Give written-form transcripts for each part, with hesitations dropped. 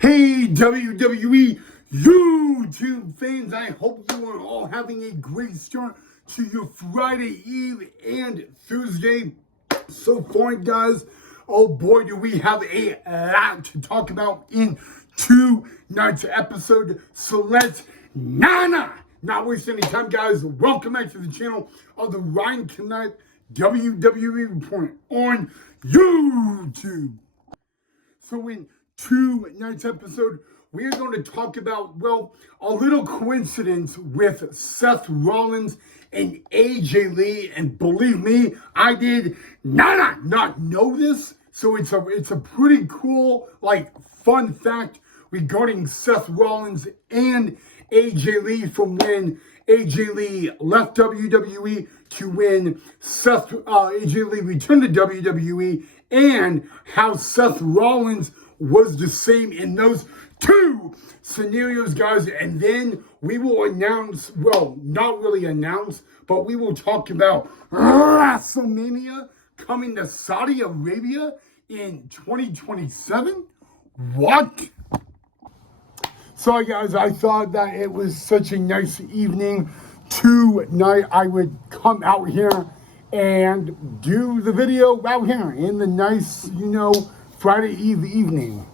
Hey WWE YouTube fans, I hope you are all having a great start to your Friday Eve and Thursday so far, guys. Oh boy, do we have a lot to talk about in tonight's episode. So let's not waste any time, guys. Welcome back to the channel of the Ryan Tonight WWE Report on YouTube. So in tonight's episode, we are going to talk about, well, a little coincidence with Seth Rollins and AJ Lee. And believe me, I did not know this. So it's a pretty cool, fun fact regarding Seth Rollins and AJ Lee from when AJ Lee left WWE to when AJ Lee returned to WWE, and how Seth Rollins was the same in those two scenarios, guys. And then we will announce, well, not really announce, but we will talk about WrestleMania coming to Saudi Arabia in 2027. What? So, guys, I thought that it was such a nice evening tonight. I would come out here and do the video out here in the nice, Friday Eve evening.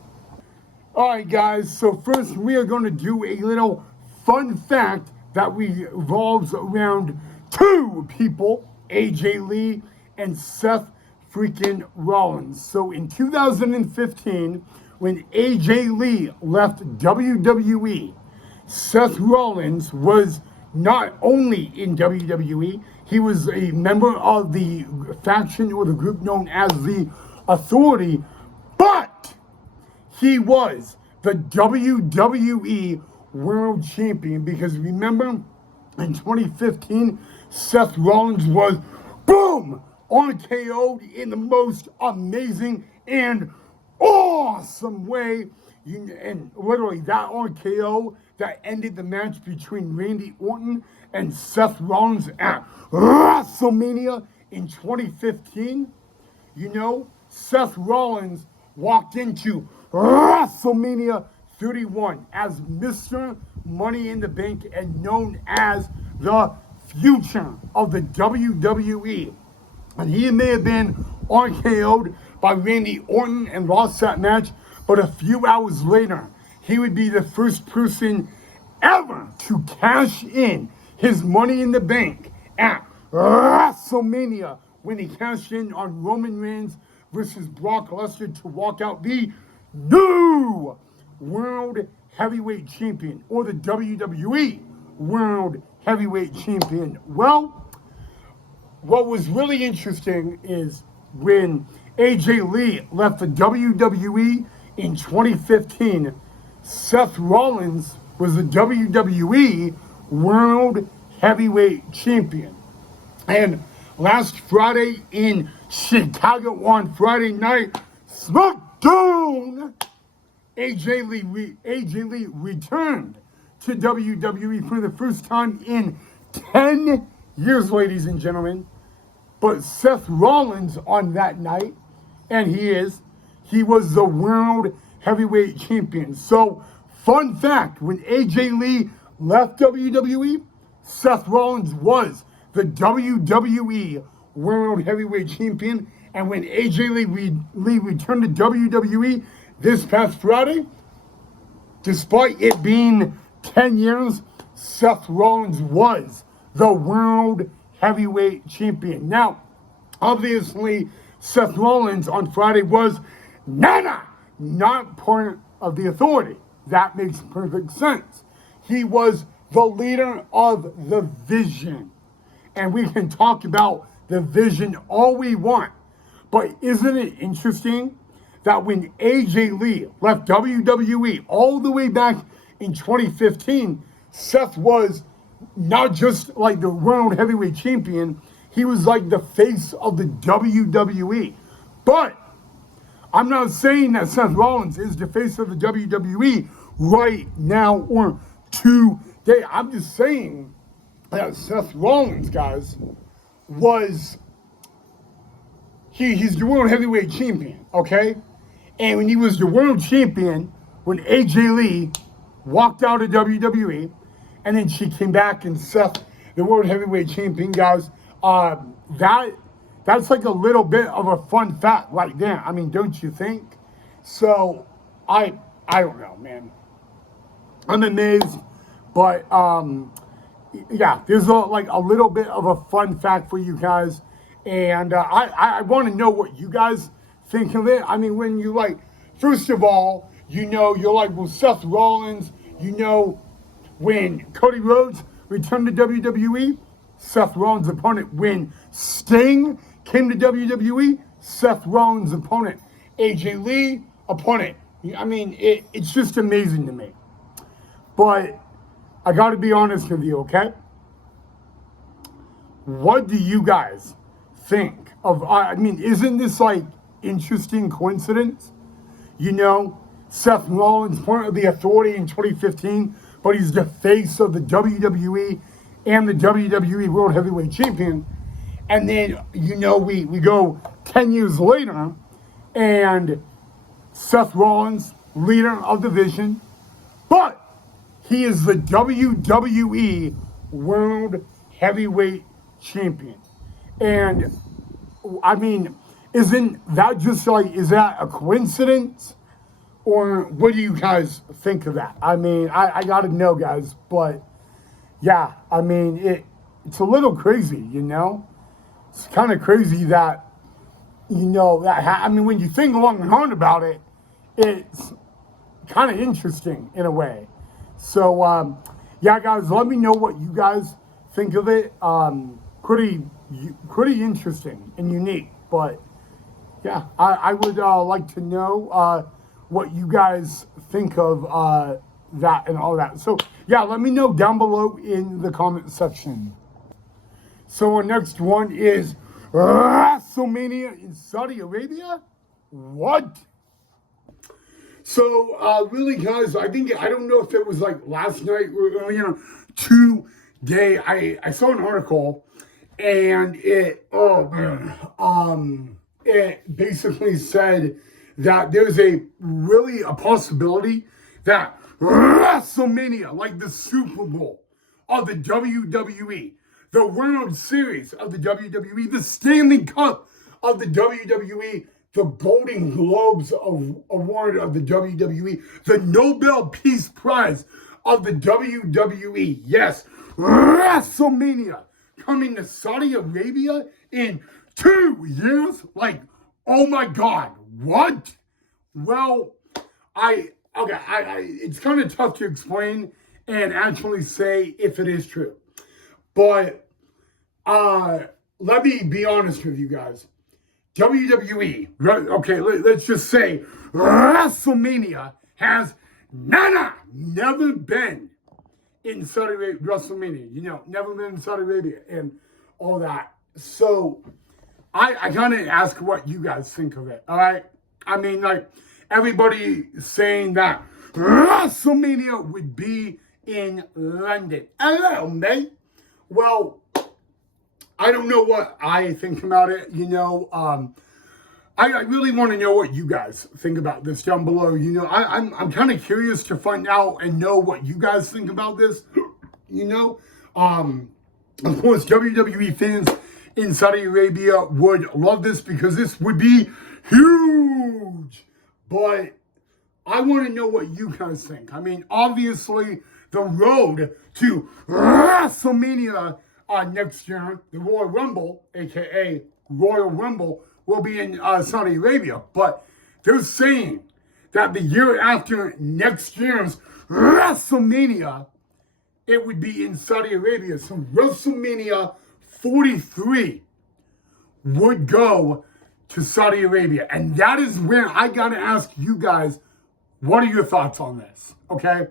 All right, guys, so first we are going to do a little fun fact that revolves around two people, AJ Lee and Seth freaking Rollins. So in 2015, when AJ Lee left WWE, Seth Rollins was not only in WWE, he was a member of the faction or the group known as the Authority, but he was the WWE World Champion, because remember, in 2015, Seth Rollins was, boom, RKO'd in the most amazing and awesome way. And literally that RKO that ended the match between Randy Orton and Seth Rollins at WrestleMania in 2015. Seth Rollins walked into WrestleMania 31 as Mr. Money in the Bank and known as the future of the WWE. And he may have been RKO'd by Randy Orton and lost that match, but a few hours later, he would be the first person ever to cash in his Money in the Bank at WrestleMania when he cashed in on Roman Reigns versus Brock Lesnar to walk out the new World Heavyweight Champion, or the WWE World Heavyweight Champion. Well, what was really interesting is when AJ Lee left the WWE in 2015, Seth Rollins was the WWE World Heavyweight Champion. And last Friday in Chicago on Friday Night SmackDown, AJ Lee returned to WWE for the first time in 10 years, ladies and gentlemen. But Seth Rollins on that night, and he was the World Heavyweight Champion. So, fun fact, when AJ Lee left WWE, Seth Rollins was the WWE World Heavyweight Champion. And when AJ Lee returned to WWE this past Friday, despite it being 10 years, Seth Rollins was the World Heavyweight Champion. Now, obviously, Seth Rollins on Friday was not part of the Authority. That makes perfect sense. He was the leader of the Vision. And we can talk about the Vision all we want. But isn't it interesting that when AJ Lee left WWE all the way back in 2015, Seth was not just like the World Heavyweight Champion, he was like the face of the WWE. But I'm not saying that Seth Rollins is the face of the WWE right now or today. I'm just saying that Seth Rollins, guys, he's the World Heavyweight Champion, okay? And when he was the World Champion, when AJ Lee walked out of WWE, and then she came back and Seth, the World Heavyweight Champion, guys. That's like a little bit of a fun fact right there. I mean, don't you think? So I don't know, man. I'm amazed, but yeah, there's like a little bit of a fun fact for you guys, and I want to know what you guys think of it. I mean, when you like, first of all, you know, you're like, well, Seth Rollins, you know, when Cody Rhodes returned to WWE, Seth Rollins' opponent. When Sting came to WWE, Seth Rollins' opponent. AJ Lee, opponent. I mean, it's just amazing to me. But I got to be honest with you, okay? What do you guys think of, I mean, isn't this like interesting coincidence? You know, Seth Rollins, point of the authority in 2015, but he's the face of the WWE and the WWE World Heavyweight Champion. And then, you know, we go 10 years later, and Seth Rollins, leader of the division, but he is the WWE World Heavyweight Champion. And, I mean, isn't that just like, is that a coincidence? Or what do you guys think of that? I mean, I gotta know, guys. But, yeah, I mean, it's a little crazy, you know? It's kind of crazy that, you know, I mean, when you think long and hard about it, it's kind of interesting in a way. So, yeah, guys, let me know what you guys think of it. Pretty interesting and unique. But, yeah, I would like to know what you guys think of that and all that. So, yeah, let me know down below in the comment section. So, our next one is WrestleMania in Saudi Arabia? What? So, really, guys, I don't know if it was like last night or, you know, today, I saw an article, and it basically said that there's really a possibility that WrestleMania, like the Super Bowl of the WWE, the World Series of the WWE, the Stanley Cup of the WWE, the Golden Globes Award of the WWE, the Nobel Peace Prize of the WWE. Yes, WrestleMania coming to Saudi Arabia in 2 years? Like, oh my God, what? Well, it's kind of tough to explain and actually say if it is true. But let me be honest with you guys. WWE, okay, let's just say WrestleMania has never been in Saudi Arabia. WrestleMania, you know, never been in Saudi Arabia and all that. So I kind of ask what you guys think of it, all right? I mean, like, everybody saying that WrestleMania would be in London. Hello, mate. Well, I don't know what I think about it, you know. I really want to know what you guys think about this down below. You know, I'm kind of curious to find out and know what you guys think about this, you know. Of course, WWE fans in Saudi Arabia would love this because this would be huge. But I want to know what you guys think. I mean, obviously, the road to WrestleMania next year, the Royal Rumble, a.k.a. Royal Rumble, will be in Saudi Arabia. But they're saying that the year after next year's WrestleMania, it would be in Saudi Arabia. So WrestleMania 43 would go to Saudi Arabia. And that is where I got to ask you guys, what are your thoughts on this? Okay?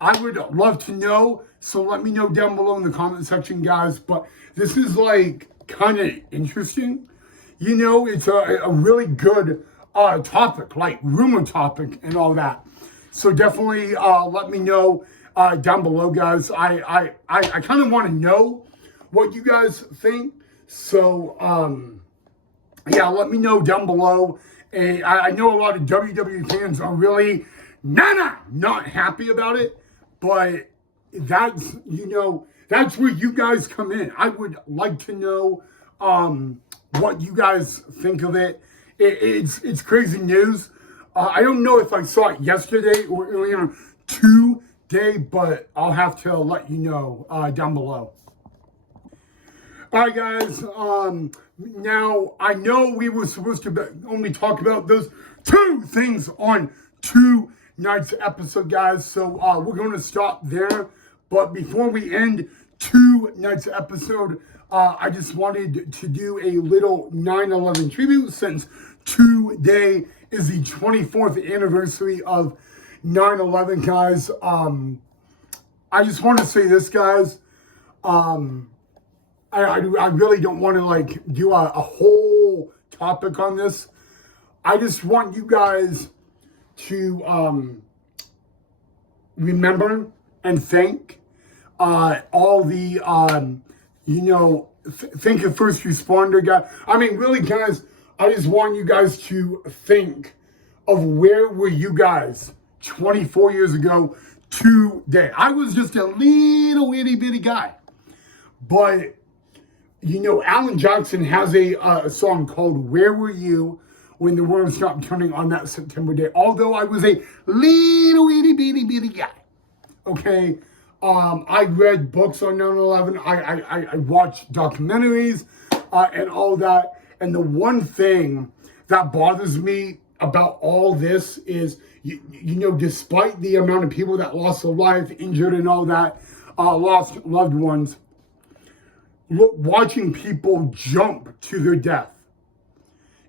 I would love to know, so let me know down below in the comment section, guys. But this is like kind of interesting. You know, it's a really good topic, like rumor topic and all that. So definitely let me know down below, guys. I kind of want to know what you guys think. So, yeah, let me know down below. And I know a lot of WWE fans are really not happy about it, but that's where you guys come in. I would like to know what you guys think of it. It's crazy news. I don't know if I saw it yesterday or earlier today, but I'll have to let you know down below. All right, guys. Now, I know we were supposed to only talk about those two things on tonight's episode, guys. So we're going to stop there. But before we end tonight's episode, I just wanted to do a little 9/11 tribute since today is the 24th anniversary of 9/11, guys. I just want to say this, guys. I really don't want to do a whole topic on this. I just want you guys to remember and thank all the thank your first responder guy. I mean, really, guys, I just want you guys to think of where were you guys 24 years ago today. I was just a little itty bitty guy, but Alan Jackson has a song called "Where Were You When the World Stopped Turning on That September Day." Although I was a little itty bitty guy, okay. I read books on 9/11. I watched documentaries and all that. And the one thing that bothers me about all this is, despite the amount of people that lost their life, injured and all that, lost loved ones, watching people jump to their death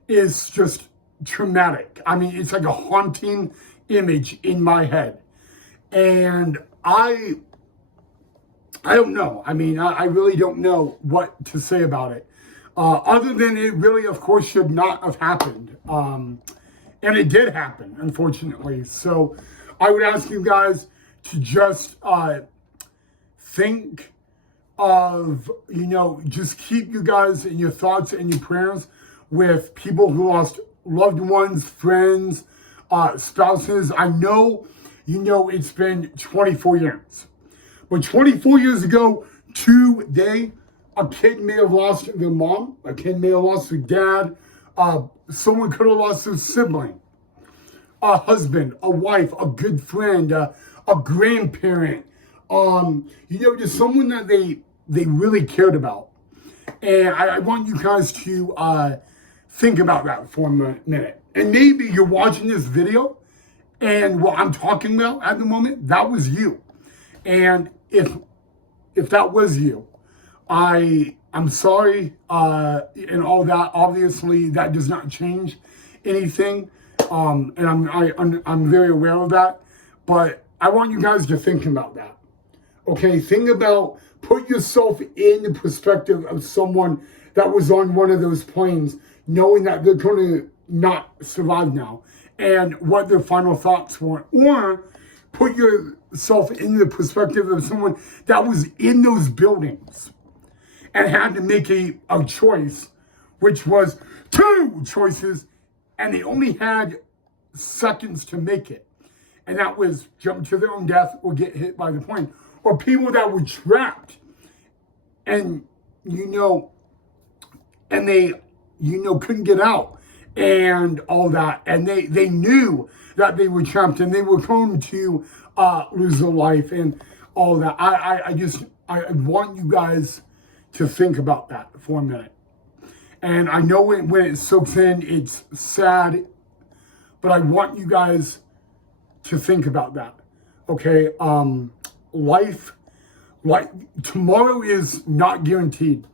is just traumatic. I mean, it's like a haunting image in my head. And I don't know. I mean, I really don't know what to say about it. Other than it really, of course, should not have happened. And it did happen, unfortunately. So I would ask you guys to just think of, just keep you guys in your thoughts and your prayers with people who lost loved ones, friends, spouses. I know, it's been 24 years. But 24 years ago today, a kid may have lost their mom, a kid may have lost their dad, someone could have lost their sibling, a husband, a wife, a good friend, a grandparent, just someone that they really cared about. And I want you guys to think about that for a minute. And maybe you're watching this video and what I'm talking about at the moment, that was you. And if that was you, I'm sorry, and all that. Obviously, that does not change anything, and I'm very aware of that. But I want you guys to think about that. Okay, put yourself in the perspective of someone that was on one of those planes, knowing that they're going to not survive now, and what their final thoughts were, or put yourself in the perspective of someone that was in those buildings and had to make a choice, which was two choices, and they only had seconds to make it. And that was jump to their own death or get hit by the plane. Or people that were trapped and, and they, couldn't get out and all that. And they knew that they were trapped and they were going to lose their life and all that. I want you guys to think about that for a minute. And I know when it soaks in, it's sad, but I want you guys to think about that. Okay, life, tomorrow is not guaranteed.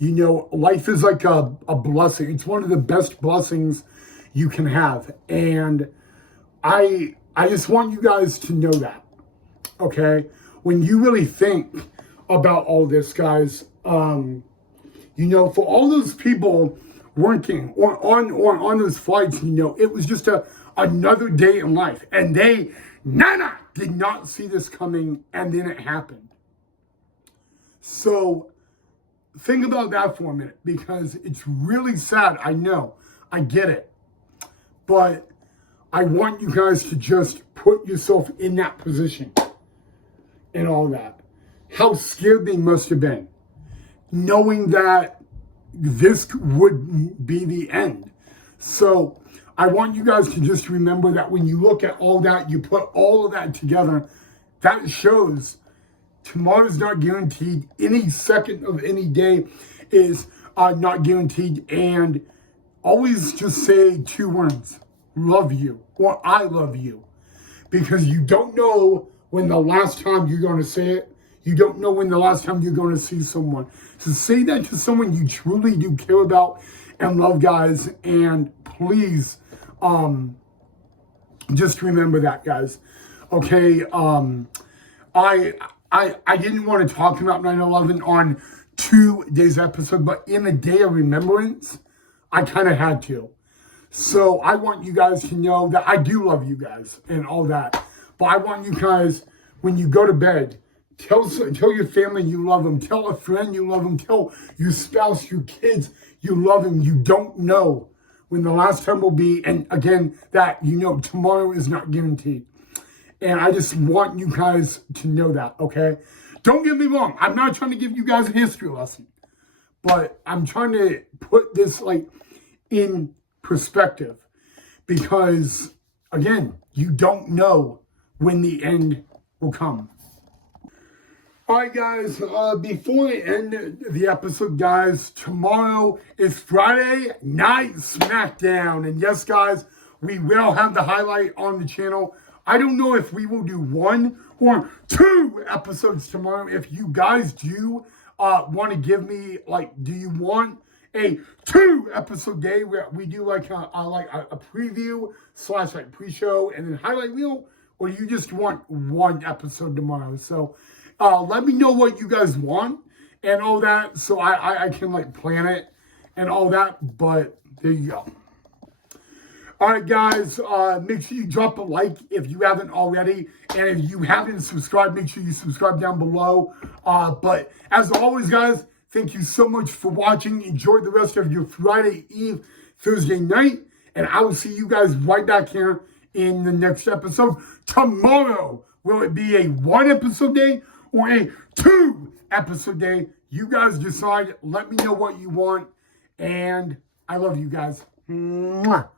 Life is like a blessing. It's one of the best blessings you can have. And I just want you guys to know that, okay? When you really think about all this, guys, for all those people working on those flights, it was just another day in life. And they did not see this coming, and then it happened. So think about that for a minute, because it's really sad. I know, I get it. But I want you guys to just put yourself in that position and all that. How scared they must have been, knowing that this would be the end. So I want you guys to just remember that when you look at all that, you put all of that together, that shows tomorrow's not guaranteed. Any second of any day is not guaranteed. And always just say 2 words, love you, or I love you. Because you don't know when the last time you're going to say it. You don't know when the last time you're going to see someone. So say that to someone you truly do care about and love, guys. And please, just remember that, guys. Okay, I didn't want to talk about 9/11 on today's episode, but in a day of remembrance, I kind of had to. So I want you guys to know that I do love you guys and all that. But I want you guys, when you go to bed, tell your family you love them. Tell a friend you love them. Tell your spouse, your kids, you love them. You don't know when the last time will be. And again, that tomorrow is not guaranteed. And I just want you guys to know that, okay? Don't get me wrong. I'm not trying to give you guys a history lesson. But I'm trying to put this in perspective. Because, again, you don't know when the end will come. All right, guys, before I end the episode, guys, tomorrow is Friday Night SmackDown. And yes, guys, we will have the highlight on the channel. I don't know if we will do 1 or 2 episodes tomorrow. If you guys do want to give me, do you want a 2-episode day where we do a preview / pre-show and then highlight reel, or you just want 1 episode tomorrow? So let me know what you guys want and all that, so I can plan it and all that. But there you go. All right, guys, make sure you drop a like if you haven't already. And if you haven't subscribed, make sure you subscribe down below. But as always, guys, thank you so much for watching. Enjoy the rest of your Friday Eve, Thursday night. And I will see you guys right back here in the next episode. Tomorrow, will it be a 1-episode day or a 2-episode day? You guys decide. Let me know what you want. And I love you guys. Mwah.